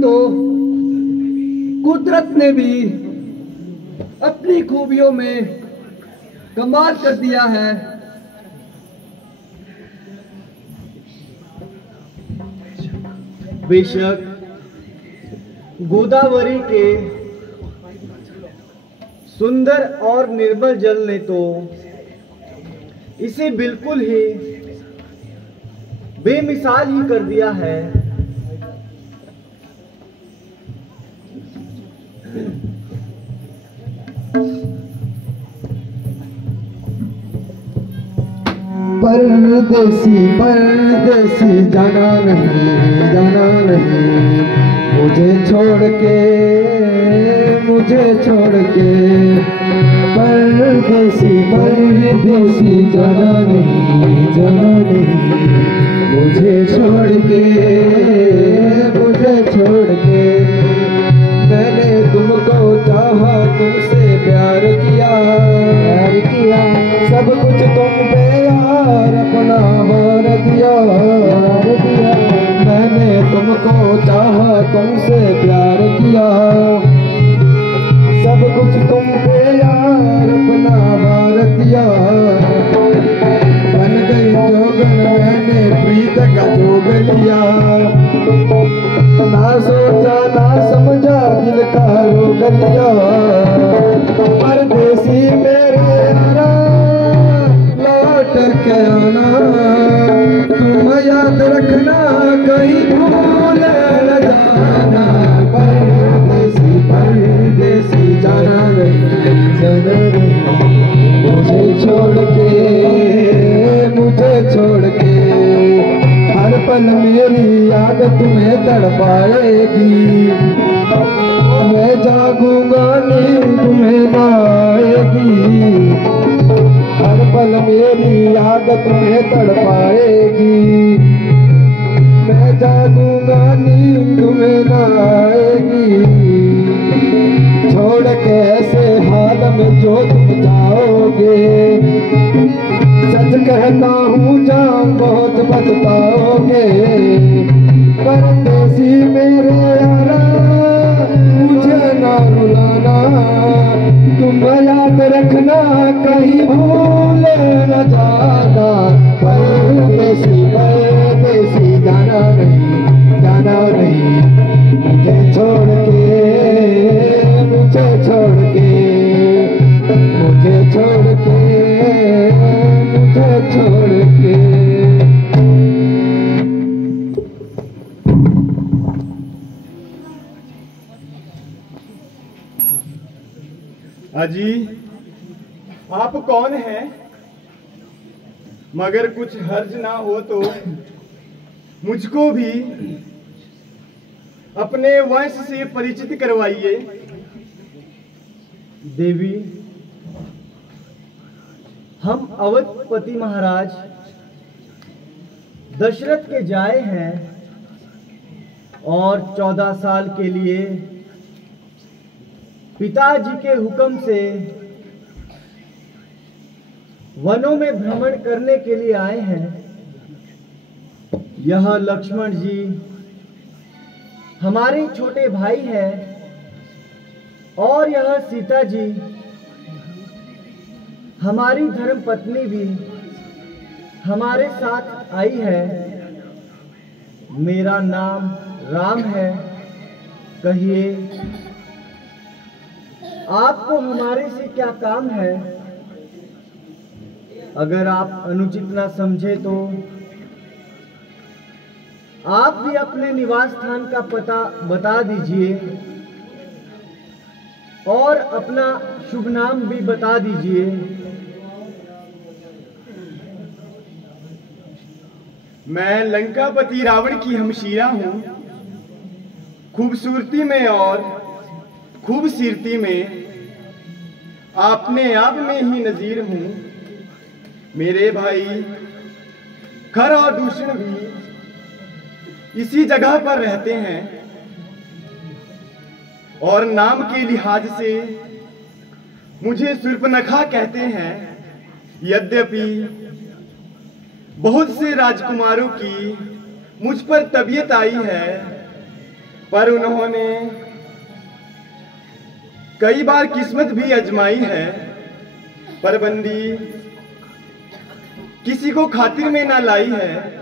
तो कुदरत ने भी अपनी खूबियों में कमाल कर दिया है। बेशक गोदावरी के सुंदर और निर्मल जल ने तो इसे बिल्कुल ही बेमिसाल ही कर दिया है। परदेसी परदेसी जाना नहीं मुझे छोड़ के परदेसी परदेसी जाना नहीं मुझे छोड़ के मैंने तुमको चाहा, तुमसे प्यार किया सब कुछ तुम पे यार अपना वार दिया मैंने तुमको चाहा, तुमसे प्यार किया सब कुछ तुम पे यार अपना वार दिया बन गई जोगन मैंने प्रीत का जोग लिया ना सोचा ना समझा दिल का रोग लिया परदेसी मेरे यारा लौट के आना तुम याद रखना कहीं भूल न जाना परदेसी परदेसी जाना नहीं मुझे छोड़ के हर पल मेरी याद तुम्हें तड़पाएगी मैं जागूंगा नींद तुम्हें न आएगी हर पल मेरी याद तुम्हें तड़पाएगी मैं जागूंगा नींद तुम्हें न आएगी छोड़ के ऐसे हाल में जो तुम जाओगे सच कहता हूँ जान बहुत पछताओगे परदेसी मेरे यारा मुझे ना रुलाना तुम याद रखना कहीं भूल न जाना परदेसी परदेसी जाना नहीं मुझे छोड़ के अजी आप कौन हैं? मगर कुछ हर्ज ना हो तो मुझको भी अपने वंश से परिचित करवाइए। देवी, हम अवधपति महाराज दशरथ के जाए हैं और 14 साल के लिए पिताजी के हुक्म से वनों में भ्रमण करने के लिए आए हैं। यह लक्ष्मण जी हमारे छोटे भाई हैं और यह सीता जी हमारी धर्म पत्नी भी हमारे साथ आई है। मेरा नाम राम है। कहिए आपको हमारे से क्या काम है? अगर आप अनुचित ना समझे तो आप भी अपने निवास स्थान का पता बता दीजिए और अपना शुभ नाम भी बता दीजिए। मैं लंकापति रावण की हमशीरा हूँ। खूबसूरती में और खूबसीरती में अपने आप में ही नजीर हूँ। मेरे भाई खर और दूषण भी इसी जगह पर रहते हैं और नाम के लिहाज से मुझे शूर्पणखा कहते हैं। यद्यपि बहुत से राजकुमारों की मुझ पर तबीयत आई है पर उन्होंने कई बार किस्मत भी आजमाई है, पर बंदी किसी को खातिर में ना लाई है।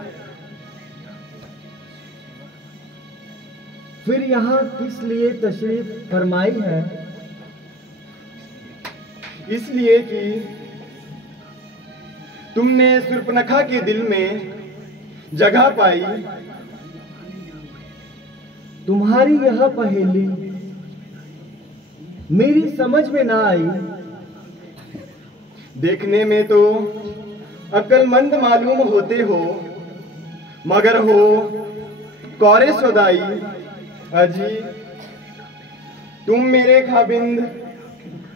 फिर यहाँ किस लिए तशरीफ फरमाई है? इसलिए कि तुमने सुर्पनखा के दिल में जगह पाई। तुम्हारी यह पहेली मेरी समझ में ना आई। देखने में तो अक्लमंद मालूम होते हो, मगर हो कौरे सौदाई। अजी तुम मेरे खाबिंद,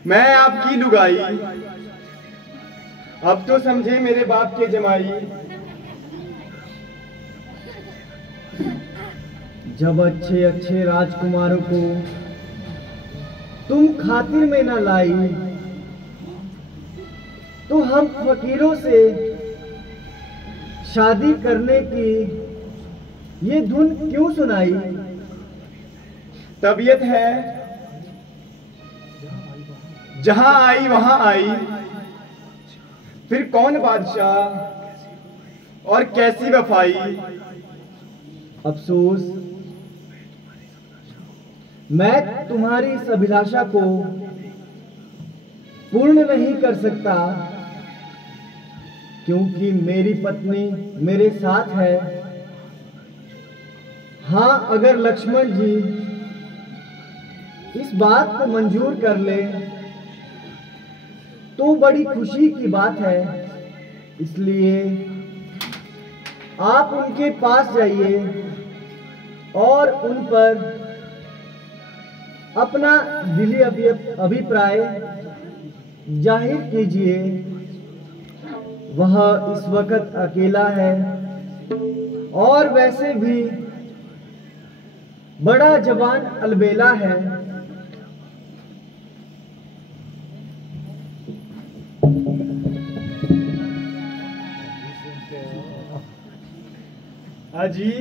मैं आपकी लुगाई। अब तो समझे मेरे बाप के जमाई। जब अच्छे अच्छे राजकुमारों को तुम खातिर में ना लाई, तो हम फकीरों से शादी करने की ये धुन क्यों सुनाई? तबीयत है जहां आई वहां आई, फिर कौन बादशाह और कैसी वफाई। अफसोस मैं तुम्हारी इस अभिलाषा को पूर्ण नहीं कर सकता, क्योंकि मेरी पत्नी मेरे साथ है। हाँ, अगर लक्ष्मण जी इस बात को मंजूर कर ले तो बड़ी खुशी की बात है। इसलिए आप उनके पास जाइए और उन पर अपना दिली अभिप्राय जाहिर कीजिए। वह इस वक्त अकेला है और वैसे भी बड़ा जवान अलबेला है। अजी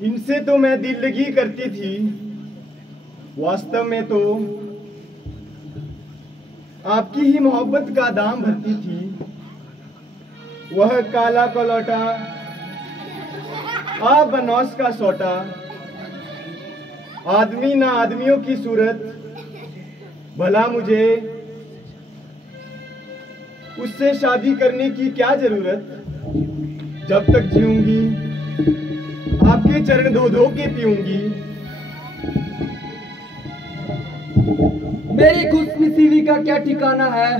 इनसे तो मैं दिल लगी करती थी, वास्तव में तो आपकी ही मोहब्बत का दाम भरती थी। वह काला कलौटा, आप बनौस का सोटा, आदमी ना आदमियों की सूरत, भला मुझे उससे शादी करने की क्या जरूरत। जब तक जीऊंगी आपके चरण धो धो के पीऊंगी। मेरी खुशनसीबी का क्या ठिकाना है,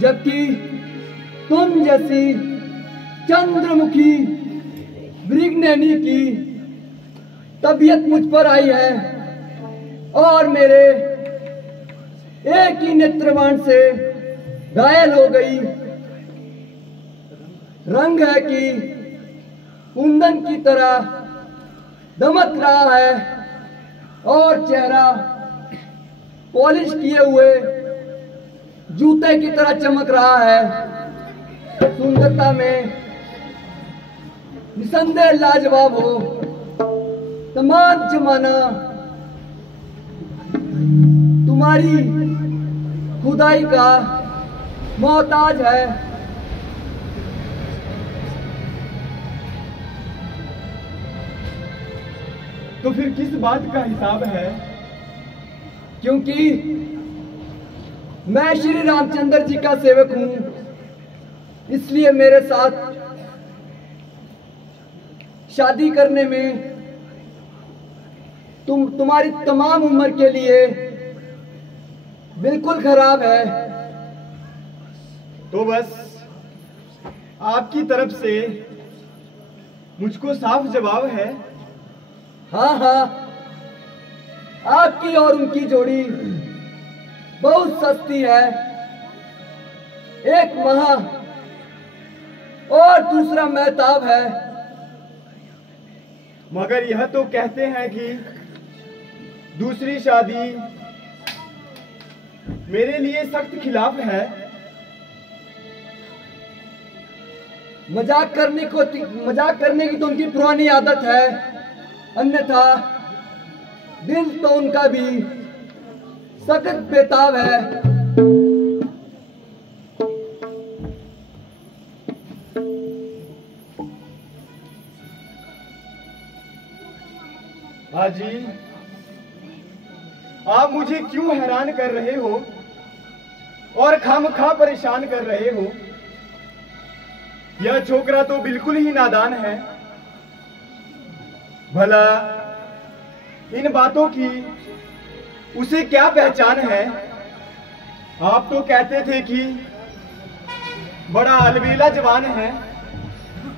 जबकि तुम जैसी चंद्रमुखी मृगनयनी की तबीयत मुझ पर आई है और मेरे एक ही नेत्रबाण से घायल हो गई। रंग है कि कुंदन की तरह दमक रहा है और चेहरा पॉलिश किए हुए जूते की तरह चमक रहा है। सुंदरता में निसंदेह लाजवाब हो, तमाम जमाना तुम्हारी खुदाई का मोहताज है। तो फिर किस बात का हिसाब है? क्योंकि मैं श्री रामचंद्र जी का सेवक हूं, इसलिए मेरे साथ शादी करने में तुम्हारी तमाम उम्र के लिए बिल्कुल खराब है। तो बस आपकी तरफ से मुझको साफ जवाब है। हाँ हाँ, आपकी और उनकी जोड़ी बहुत सस्ती है। एक महा और दूसरा महताब है। मगर यह तो कहते हैं कि दूसरी शादी मेरे लिए सख्त खिलाफ है। मजाक करने की तो उनकी पुरानी आदत है, अन्यथा दिल तो उनका भी सख्त बेताब है। हाजी, आप मुझे क्यों हैरान कर रहे हो और खामखा परेशान कर रहे हो? यह छोकरा तो बिल्कुल ही नादान है। भला इन बातों की उसे क्या पहचान है? आप तो कहते थे कि बड़ा अलबेला जवान है,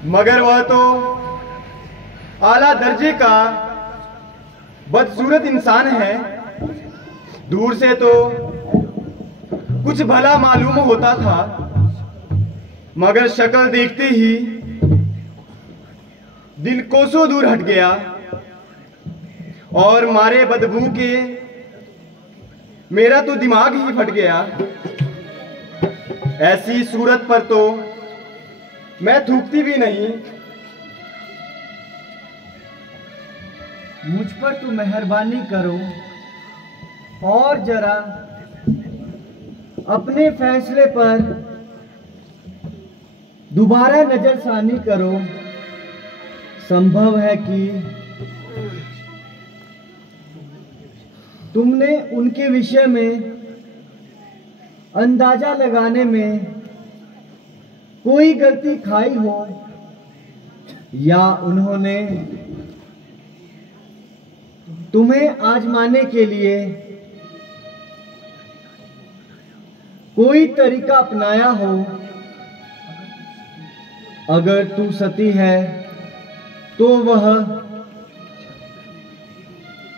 मगर वह तो आला दर्जे का बदसूरत इंसान है। दूर से तो कुछ भला मालूम होता था, मगर शक्ल देखते ही दिल कोसों दूर हट गया और मारे बदबू के मेरा तो दिमाग ही फट गया। ऐसी सूरत पर तो मैं थूकती भी नहीं। मुझ पर तो मेहरबानी करो और जरा अपने फैसले पर दोबारा नजरसानी करो। संभव है कि तुमने उनके विषय में अंदाजा लगाने में कोई गलती खाई हो, या उन्होंने तुम्हें आजमाने के लिए कोई तरीका अपनाया हो। अगर तू सती है तो वह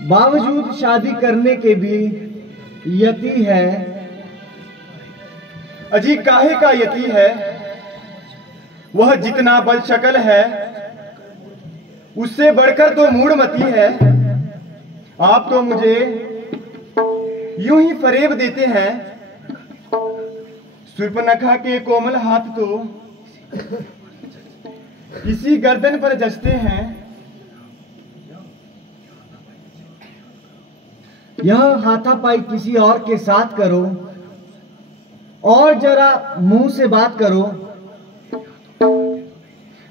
बावजूद शादी करने के भी यति है। अजी काहे का यति है? वह जितना बदशक्ल है उससे बढ़कर तो मूढ़मती है। आप तो मुझे यूं ही फरेब देते हैं। सुर्पनखा के कोमल हाथ तो इसी गर्दन पर जचते हैं। यह हाथापाई किसी और के साथ करो और जरा मुंह से बात करो।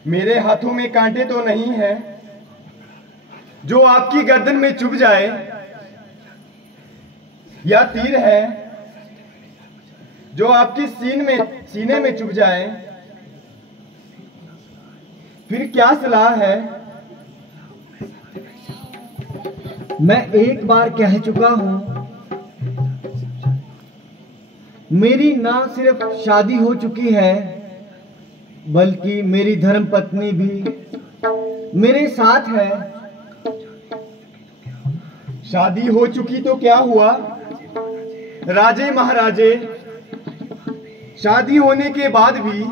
मेरे हाथों में कांटे तो नहीं है जो आपकी गर्दन में चुभ जाए, या तीर है जो आपकी सीने में चुभ जाए। फिर क्या सलाह है? मैं एक बार कह चुका हूं, मेरी ना सिर्फ शादी हो चुकी है, बल्कि मेरी धर्मपत्नी भी मेरे साथ है। शादी हो चुकी तो क्या हुआ? राजे महाराजे शादी होने के बाद भी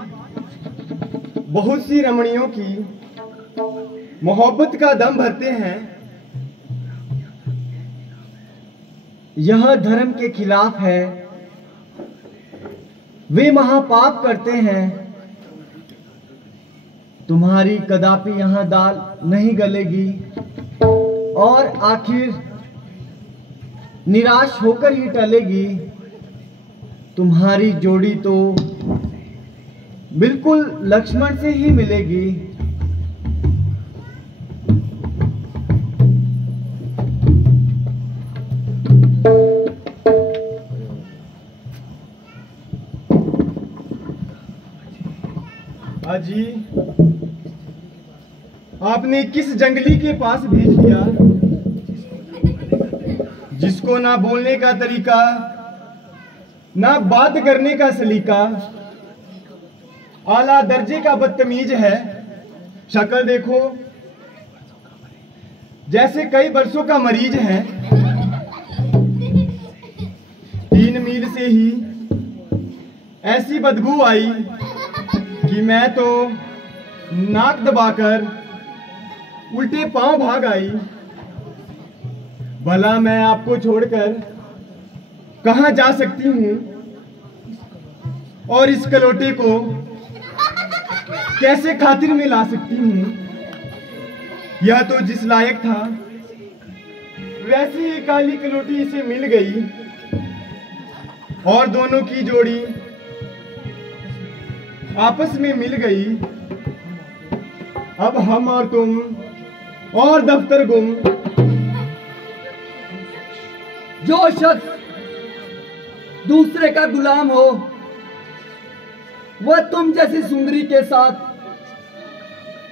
बहुत सी रमणियों की मोहब्बत का दम भरते हैं। यह धर्म के खिलाफ है। वे महापाप करते हैं। तुम्हारी कदापि यहां दाल नहीं गलेगी और आखिर निराश होकर ही टलेगी। तुम्हारी जोड़ी तो बिल्कुल लक्ष्मण से ही मिलेगी। अजी, आपने किस जंगली के पास भेज दिया जिसको ना बोलने का तरीका, ना बात करने का सलीका, आला दर्जे का बदतमीज है। शक्ल देखो, जैसे कई बरसों का मरीज है। 3 मील से ही ऐसी बदबू आई कि मैं तो नाक दबाकर उल्टे पांव भाग आई। भला मैं आपको छोड़कर कहां जा सकती हूं और इस कलोटे को कैसे खातिर में ला सकती हूँ। यह तो जिस लायक था वैसी ही काली कलोटी इसे मिल गई और दोनों की जोड़ी आपस में मिल गई। अब हम और तुम और दफ्तर गुम। जो शख्स दूसरे का गुलाम हो वह तुम जैसी सुंदरी के साथ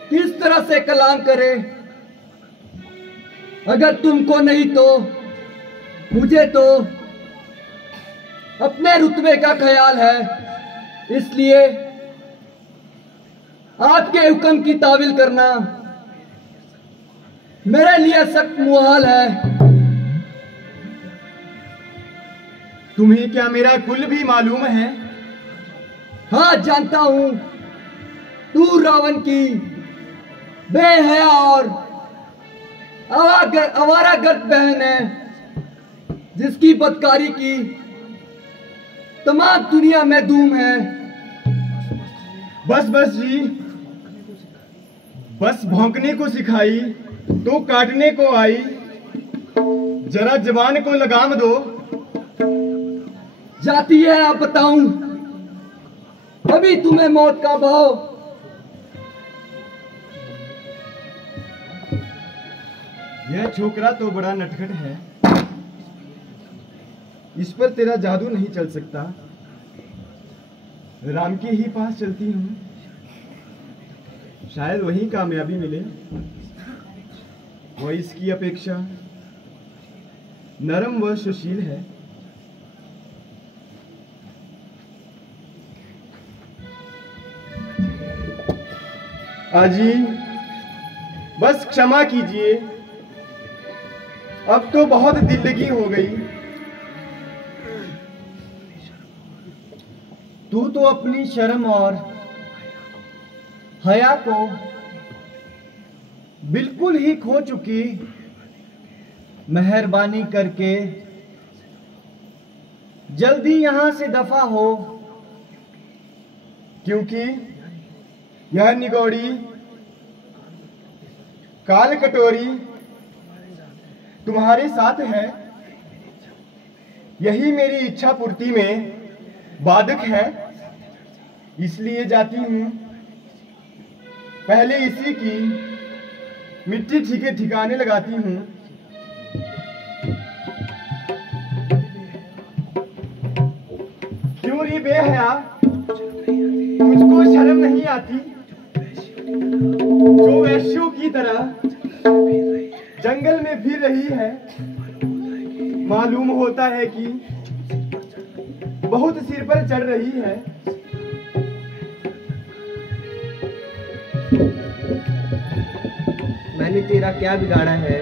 किस तरह से कलाम करे। अगर तुमको नहीं तो मुझे तो अपने रुतबे का ख्याल है, इसलिए आपके हुक्म की तावील करना मेरे लिए सख्त मुहाल है। तुम्हें क्या मेरा कुल भी मालूम है? हाँ जानता हूं, तू रावण की बेहया और आवारागर्द बहन है, जिसकी बदकारी की तमाम दुनिया में धूम है। बस बस जी, बस भौंकने को सिखाई तो काटने को आई। जरा जवान को लगाम दो। जाती है आप बताऊं, अभी तुम्हें मौत का भाव। यह छोकरा तो बड़ा नटखट है, इस पर तेरा जादू नहीं चल सकता। राम के ही पास चलती हूँ, शायद वही कामयाबी मिले। वह इसकी अपेक्षा नरम व सुशील है। आजी बस क्षमा कीजिए, अब तो बहुत दिल लगी हो गई। तू तो अपनी शर्म और हया को बिल्कुल ही खो चुकी। मेहरबानी करके जल्दी यहां से दफा हो, क्योंकि यह निगौड़ी काल कटोरी तुम्हारे साथ है। यही मेरी इच्छा पूर्ति में बाधक है, इसलिए जाती हूँ। पहले इसी की मिट्टी ठीके ठिकाने लगाती हूँ। क्यों री बेहया, तुझको शर्म नहीं आती? जो वैश्यों की तरह जंगल में फिर रही है, मालूम होता है कि बहुत सिर पर चढ़ रही है। मैंने तेरा क्या बिगाड़ा है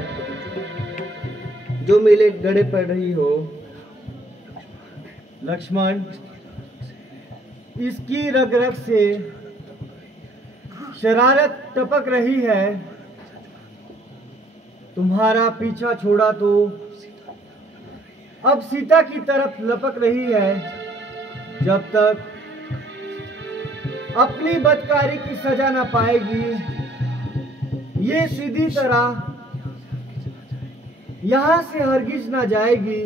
जो मेरे गड़े पड़ रही हो? लक्ष्मण, इसकी रग रग से शरारत टपक रही है। तुम्हारा पीछा छोड़ा तो अब सीता की तरफ लपक रही है। जब तक अपनी बदकारी की सजा ना पाएगी, ये सीधी तरह यहां से हरगिज ना जाएगी।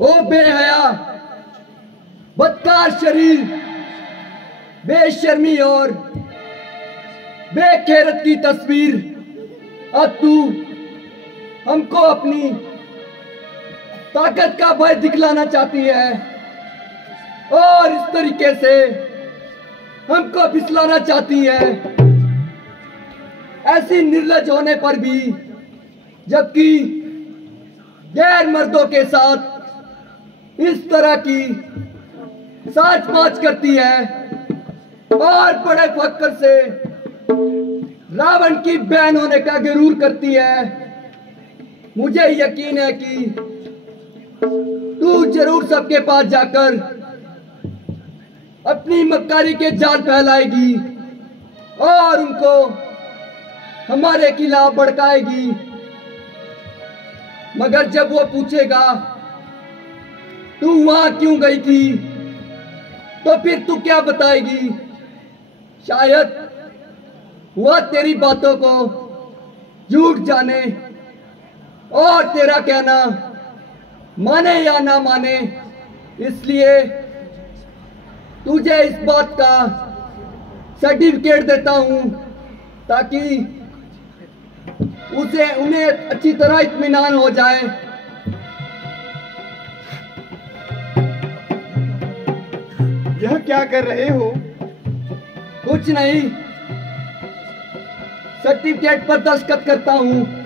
ओ बेहया, बदकार शरीर, बेशर्मी और बेखैरत की तस्वीर। अब तू हमको अपनी ताकत का भय दिखलाना चाहती है और इस तरीके से हमको फिसलाना चाहती है। ऐसी निर्लज होने पर भी, जबकि गैर मर्दों के साथ इस तरह की साच पाच करती है और बड़े फक्र से रावण की बहन होने का गरूर करती है। मुझे यकीन है कि तू जरूर सबके पास जाकर अपनी मक्कारी के जाल फैलाएगी और उनको हमारे खिलाफ भड़काएगी। मगर जब वो पूछेगा तू वहां क्यों गई थी, तो फिर तू क्या बताएगी? शायद वह तेरी बातों को झूठ जाने और तेरा कहना माने या ना माने, इसलिए तुझे इस बात का सर्टिफिकेट देता हूं ताकि उन्हें अच्छी तरह इत्मीनान हो जाए। यह क्या कर रहे हो? कुछ नहीं, सर्टिफिकेट पर दस्तखत करता हूं।